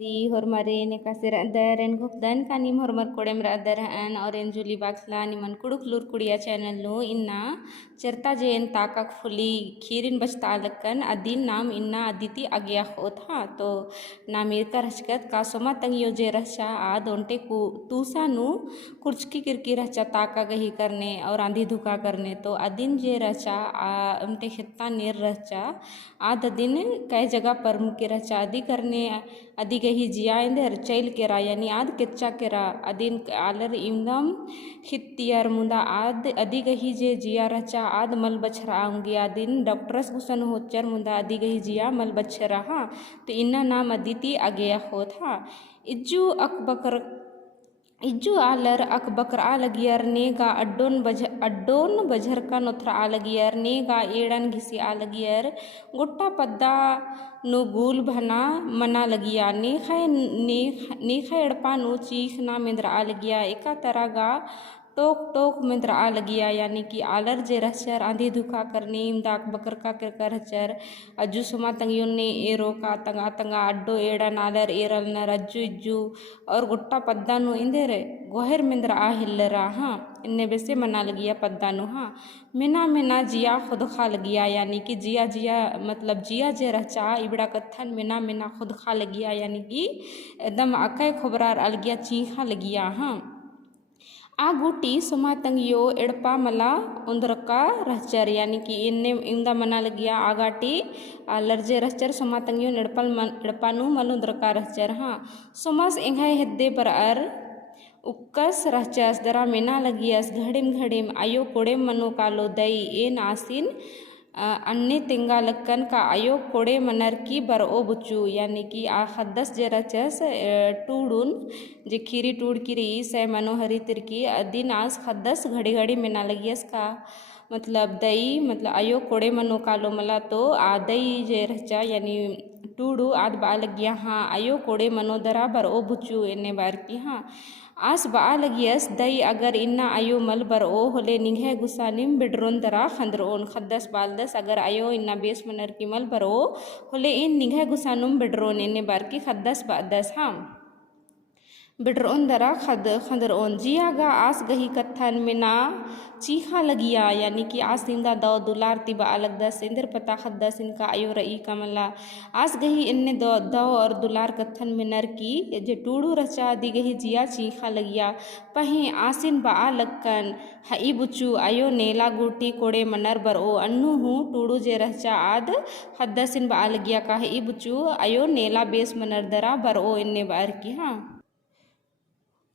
Di hormare ne kasir adaren gokdan kanim hormar kodem adaren oren juli baksla niman kuduk lur kudia channel lo inna certa jen takak fuli khirin bachta alakkan adin nam inna aditi agya khotha to namir ka rachkat kasoma tangyo je racha ad onte ku tusa nu kurchki kirki racha taka gahi करने और आंधी धुका करने तो अदिन जे रचा उमटे खित्ता निर रचा आद दिन कई जगह पर मुके रचा आदि करने आदि गही जिया इंदर चैल केरा यानी आद किच्चा केरा अदिन आलर इंदम खित्तियर मुंदा आद आदि गही जे जिया रचा आद मल बछरा आऊंगी आदिन डॉक्टरस गुसन होचर मुंदा आदि गही जिया मल बछरा हाँ तो इन्ना नाम अदिति आगया होता इज्जू अकबकर इज्जू आलर अकबकर आलगियर नेगा अड्डोन बजर का नोथरा आलगियर नेगा एड़न घिसी आलगियर गुट्टा पद्दा नु गूल भना मना लगिया नेखा एड़पा नु चीख ना मिंद्र आलगिया एका तरगा टोक टोक मिंद्र आलगिया यानी कि आलर जे रहचर आंधी धुखा करनी इमदाक बकर का कर हचर अज्जू सुमा तंगियों ने एरो का तंगा तंगा अड्डो एड़ा नालर एरल न रज्जू इज्जू और गुट्टा पद्दा नु इंदेर गोहर मिंद्र आ हिल्लरा हाँ इन्ने बेसे मना लगिया पद्दा नु हाँ मिना मिना जिया खुद खा लगिया यानी कि जिया जिया मतलब जिया जे रचा इबड़ा कत्थन मिना मिना खुद खा लगिया यानी कि एकदम अकय खबरार अलगिया चीखा लगिया हाँ आ गुटी सुमा तंगियो एड़पा मला उंदरका रहचर यानी कि इन्ने इंदा मना लगिया आगाटी लर्जे रहचर सुमा तंगियो एड़पानु मलुंदरका रहचर हाँ सुमस इंघाय हेद्दे पर उक्कस रहचस दरा मेना लगियस घड़िम घड़िम आयो कोड़े मनो कालो दई एन आसिन अन्य तिंगा लक्कन का आयो कोड़े मनर की बर ओ बुचू यानी कि आ खद्दस जे रचस टूडुन जे खीरी टूड किरी से मनोहरी तिरकी दिन आस खद्दस घड़ी घड़ी मिना लगियस का मतलब दई मतलब आयो कोड़े मनो कालो मला तो आ दई जे रचा यानी टूडू आद बा लगिया हाँ आयो कोड़े मनो दरा बर ओ बुचू इन्ने बार की हाँ आस बा लगियस दई अगर इन्ना आयो मल बर ओ होले निघे गुसानिम बिड्रोन दरा खंद्रोन खद्दस बालदस अगर आयो इन्ना बेस मनर की मल बर ओ होले इन निघे गुसानुम बिड्रोन इन्ने बार की खद्दस बादस हाँ बिड्रोन दरा खंदरोन जिया गा आस गही कत्थन मिना चीखा लगिया यानी कि आस इंदा दो दुलार तिबा अलग दस इंदर पता खद्दस इनका आयो रई कमला आस गही इन्ने दो और दुलार कत्थन मिनर की जे टूडू रचा दी गही जिया चीखा लगिया पही आसिन बा लक्कन हई बुचू आयो नेला गुटी कोड़े मनर बर ओ अन्नू हूँ टूडू जे रचा आद खद्दसिन बा लगिया का हई बुचू आयो नेला बेस मनर दरा बर ओ इन्ने बार की हाँ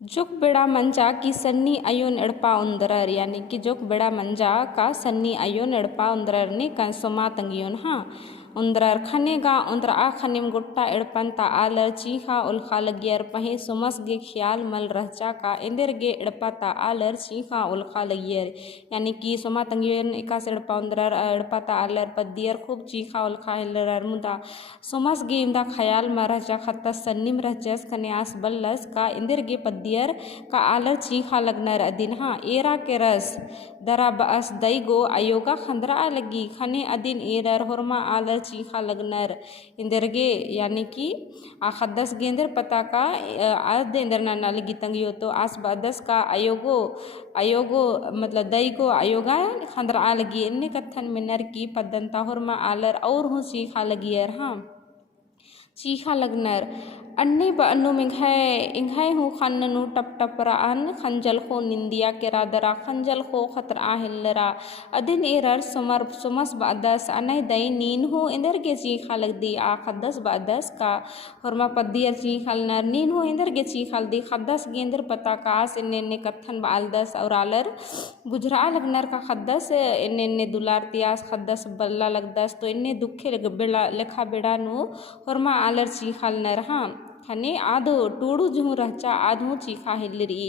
जोक बेड़ा मंजा की सन्नी अयोन एड़पा उंदरर यानी कि जोक बेड़ा मंजा का सन्नी अयोन एड़पा उंदरर ने कंसोमा तंगियोन हाँ उंदरर खनेगा उंदर आ खनिम गुट्टा एड़पन ता आलर चीखा उल्खा लगियर पहे सुमस गे ख्याल मल रहचा का इंदर गे एड़पा ता आलर चीखा उल्खा लगियर यानी कि सोमा तंगियोन एकास एड़पा उंदरर एड़पा ता आलर पद्दियर खूब चीखा उल्खा हिलरर मुदा सुमस गे इंदा ख्याल मा रहचा खत्ता सन्निम रहचस कन्यास बल्लस का इंदर गे पद्दियर का आलर चीखा लगनर अदिन हाँ एरा के रस दरा बस दई गो अयोगा खंदरा लगी खने अदिन एरर होरमा आलर चीखा लगनर इंदरगे यानी कि आखदस गेंदर पता का आद इंदर ना लगी तंगियो तो आस बदस का अयोगो मतलब दई को अयोगा खंदरा लगी इन्ने कत्थन मिनर की पदंता होरमा आलर और हूँ चीखा लगियर हाँ चीखा लगनर अन्ने बन्नु इंघाय हूँ खन्ननु टप टप रान खंजल खो निंदिया के रादरा खंजल खो खतरा हिल्लरा अदिन एरर सुमस बादस अनय दई नीन हूँ इंदर के चीखा लग दी आ खद्दस बादस का हरमा पद्दियर चीखल नर नीन हूँ इंदर के चीखल दी खद्दस गेंदर पता कास इन्ने कत्थन बालदस और आलर बुझरा लगनर का खद्दस इन्ने दुलार तियास खद्दस बल्ला लगदस तो इन्ने दुखे लेखा बेड़ा नु हरमा आलर चीखल नर हाँ खने आधो टूडू जहूँ रहचा आधो चीखा हिलरी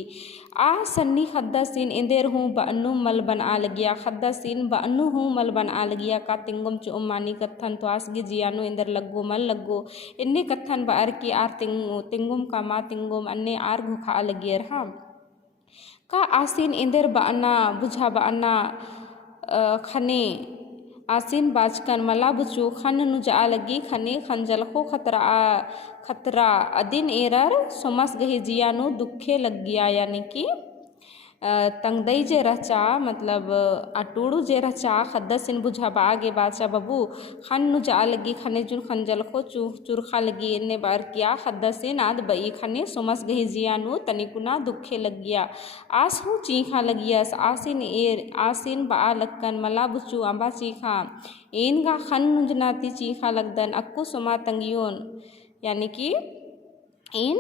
आ सन्नी खद्दसिन इंदेर हूँ बन्नु मल बन आ लगिया खद्दसिन बन्नु हूँ मल बन आ लगिया का तिंगुम चुम्मानी कत्थन तो आसगे जियानो इंदर लग्गो मल लग्गो इन्ने कत्थन बार की आर तिंगुम का मा तिंगुम अन्ने आर घुखा लगियर हाँ का आसिन इंदर बना बुझा बना खने आसिन बाचकन मला बुचू खन नुजा लगी खने खंजल को खतरा अदिन एरर सोमस गही जियानु दुखे लग गया। यानी कि तंगदई जे रचा मतलब अटूड़ू जे रचा खद्दसिन बुझाबा आगे बाचा बबू खन नुजा लगी खने जुन खंजल को चुरखा लगी इन्ने बार किया खद्दसिन आद बई खने सोमस गही जियानु तनिकुना दुखे लग गया। आस हूँ चीखा लगियस आसिन बा लक्कन मला बुचू अंबा चीखा इनगा खन नुजनाती चीखा लगदन अक्कू सोमा तंगियोन। यानी कि इन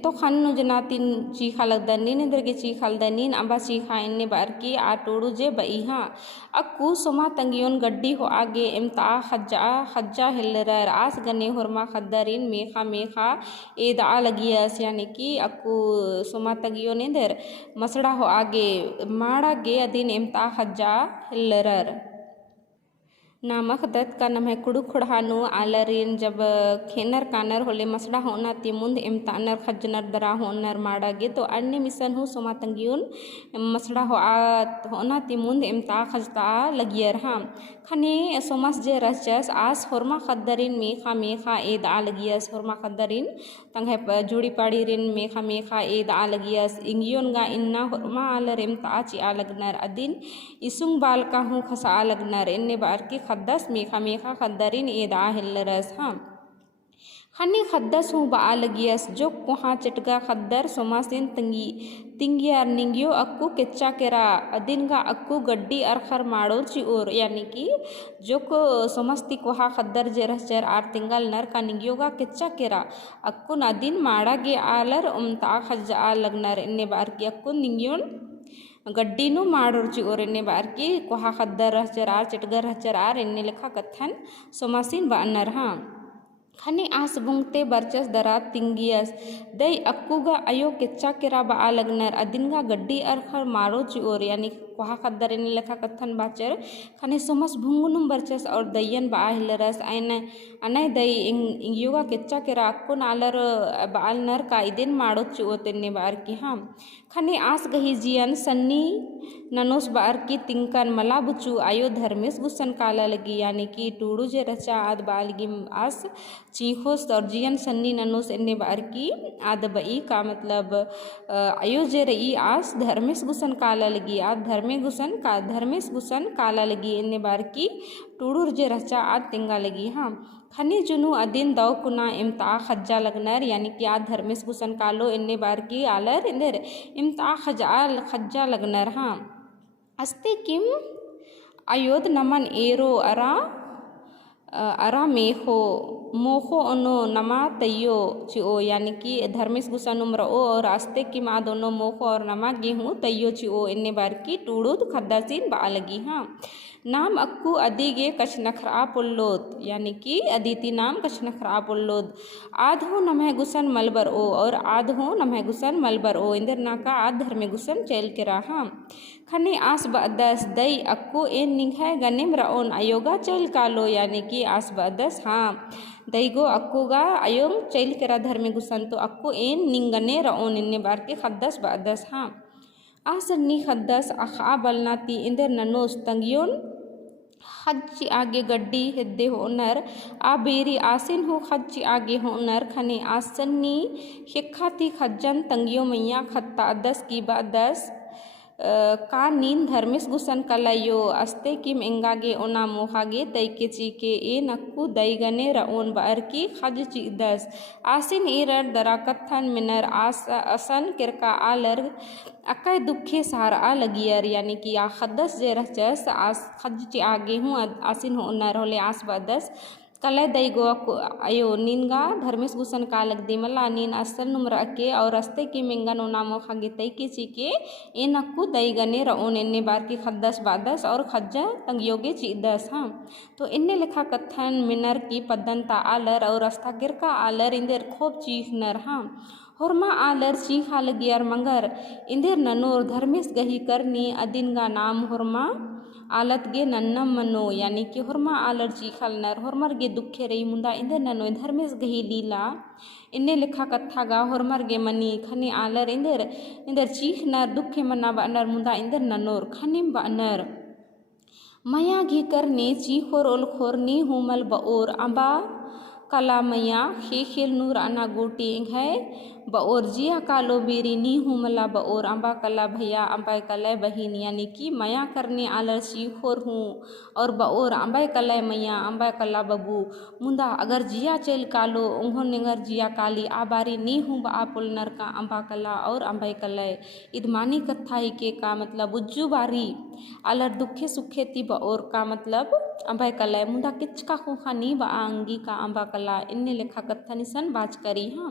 तो खन नुजनाती चीखा लगदन नीन इंदर के चीखा लगदन नीन अंबा चीखा इन्ने बार की आटोड़ू जे बई हाँ अक्कू सोमा तंगियोन गड्डी हो आगे इमता खज्जा हिल्लर आस गने होरमा खद्दरिन मेखा एदा लगियस। यानी कि अक्कू सोमा तंगियोन इंदर मसड़ा हो आगे माड़ा गे अदिन इमता खज्जा हिल्लर नामक दत्त का नम है कुड़ू खुड़हानु आलरिन जब खेनर कानर होले मसड़ा होना ती मुंद इम्तानर खजनर दरा होनर माड़ागे तो अन्य मिसन हो सोमा तंगियुन मसड़ा होना ती मुंद इम्ता खजता लगियर हाँ खने सोमस जे रचस आस होरमा खद्दरिन मेखा एदा लगियस होरमा खद्दरिन तंगे जुड़ी पाड़ी रिन मेखा एदा लगियस इंगियोन गा इन्ना होरमा आलर इम्ता ची आलगनर अदिन इसुंग बाल का हूँ खसा आलगनर इन्ने बार की खद्दस मेखा खद्दरिन एदा हिल्लरस हाँ खन्नी खद्दस हूँ बा लगियस जो कोहा चटगा खद्दर सोमासिन तिंगियार निंगियो अक्कू किच्चा केरा अदिनगा अक्कू गड्डी अरखर माड़ोर चिओर। यानी कि जो को सोमस्ती कोहा खद्दर जे रहचर आर तिंगल नर का निंगियोगा किच्चा केरा अक्कू नदिन माड़ा गे आलर उमता खज्जा लगनर इन्ने बार की अक्कू निंगियोन गड्डीनु माड़ोर्ची और इन्ने बार की कोहा खद्दर रहचरार चिटगर रहचरार इन्ने लिखा कथन सोमासिन बानर हाँ खनी आस बुंगते बरचस दरा तिंगियस दई अक्कुगा अयो किच्चा केरा बा लगनर अदिनगा गड्डी अरखर मारो चिओर। यानी कोहा खद्दर इन्ने लिखा कथन बाचर खने सोमस भुंगुनुम बरचस और दयन बा हिलरस अनय दई इंगियोगा किच्चा केरा अक्कु नालर बाल नर का इदिन माड़ो चिओ तिन्ने बार की हाँ खने आस गही जियन सन्नी ननोस बार की तिंकन मला बुचू आयो धर्मेश गुसन काला लगी। यानी कि टूड़ू जे रचा आद बाल की आस चीखोस और जियन सन्नी ननोस इन्ने बार की आद बई का मतलब आयो जे रई आस धर्मेश गुसन काला लगी आद धर्मेश गुसन काला लगी इन्ने बार की टूड़ूर जे रचा आद तिंगा लगी हाँ खनी जुनू अदिन दौ कुना इम्ता खज्जा लगनर। यानी कि आद धर्मेश गुसन कालो इन्ने बार की आलर इंदर इम्ता खज्जा लगनर हाँ अस्ते किम अयोध नमन एरो अरा मोखो ono नमा तैयो चिओ। यानी कि धर्मेश गुसन उम्र ओ और आस्ते की माँ दोनों मोखो और नमा गेहूँ तैयो चिओ इन्ने बार की टूड़ूद खद्दासीन बा लगी हाँ नाम अक्कू अदिगे कछ नखरा पुल्लोद। यानी कि अदिति नाम कछ नखरा पुल्लोद आध हो नमह गुसन मलबर ओ और आध हो नमह गुसन मलबर ओ इंदर नाका आध धर्मे गुसन चैल के रहा खने आस बदस दई अक्कू एन निघाय गनिम रओन अयोगा चैल कालो। यानी कि आस बदस हाँ दई गो अक्कूगा अयोम चैल के रा धर्मे गुसन तो अक्कू एन निंगने रओन इन्ने बार के खद्दस बदस हाँ आसन्नी खद्दस अखा बलनाती इंदर ननोस तंगियोन खच्ची आगे गड्डी हिद्दे होनर आ बेरी आसिन हो खच्ची आगे होनर खने आसन्नी खिखाती खज्जन तंगियो मैया खत्ता दस की बदस का नीन धर्मेश गुसन कलायो अस्ते किम इंगागे ओना मोहागे तैके चीके ए नक्कू दैगने रओन बार की खज चीदस आसिन एरर दरा कथन मिनर असन किरका आलर अकय दुखे सारा लगियर। यानी कि आ खद्दस जे रचस आस खज ची आगे हूँ आसिन हो नर होले आस बदस कलय दई गो अयो नीनगा धर्मेश गुसन का लग दिमला नीन असन नुमरा के और रस्ते की मिंगन नामो खागे तई के चीके ए नक्कू दई गने रओन इन्ने बार की खद्दस बादस और खज्जा तंगियोगे चीदस हाँ तो इन्ने लिखा कथन मिनर की पद्दनता आलर और रस्ता गिरका आलर इंदर खूब चीख नर हाँ होरमा आलर चीखा लगियर मंगर इंदर ननोर धर्मेश गही करनी अदिनगा नाम होरमा आलत गे नन्नम मनो। यानी कि होरमा आलर चीखल नर होरमर गे दुखे रही मुंदा इंदर ननो धर्मेश गही लीला इन्ने लिखा कथा गा होरमर गे मनी खने आलर इंदर चीख नर दुखे मना बानर मुंदा इंदर ननोर खनिम बानर मया घी करने चीखोर ओलखोरनी हुमल बओर अम्बा कला मैया खेल नूर अना गोटेंग है बओर जिया कालो बेरी नी हुमला बओर अम्बा कला भैया अम्बा कलय बहिन, यानी कि मया करने आलर चीखोर हूँ और बओर अम्बा कलय मैया अम्बा कला बबू मुंदा अगर जिया चल कालो उन्हों निगर जिया काली आबारी नी हूँ बा पुलनर का अम्बा कला और अम्बा कलय इदमानी कथा ही के का मतलब उज्जू बारी आलर दुखे सुखे ती बओर का मतलब अम्बा कलय मुंदा किचका खुखा नी बा आंगी का अम्बा कला इन्ने लेखा कथा निसन बाज करी हाँ।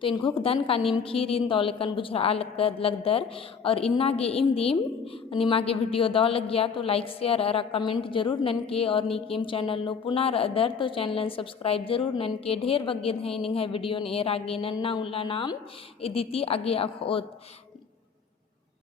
तो इनको दन का निम खीर इन दौलकन बुझरा लगदर और इन्ना गे इम दीम निमा के वीडियो दौ लग गया तो लाइक शेयर और कमेंट जरूर नन के और नीकेम चैनल नो पुनः अदर तो चैनल सब्सक्राइब जरूर नन के ढेर बग्गे धैनिंग है वीडियो ने एर आगे नन्ना उल्ला नाम इदिति आगे अखोत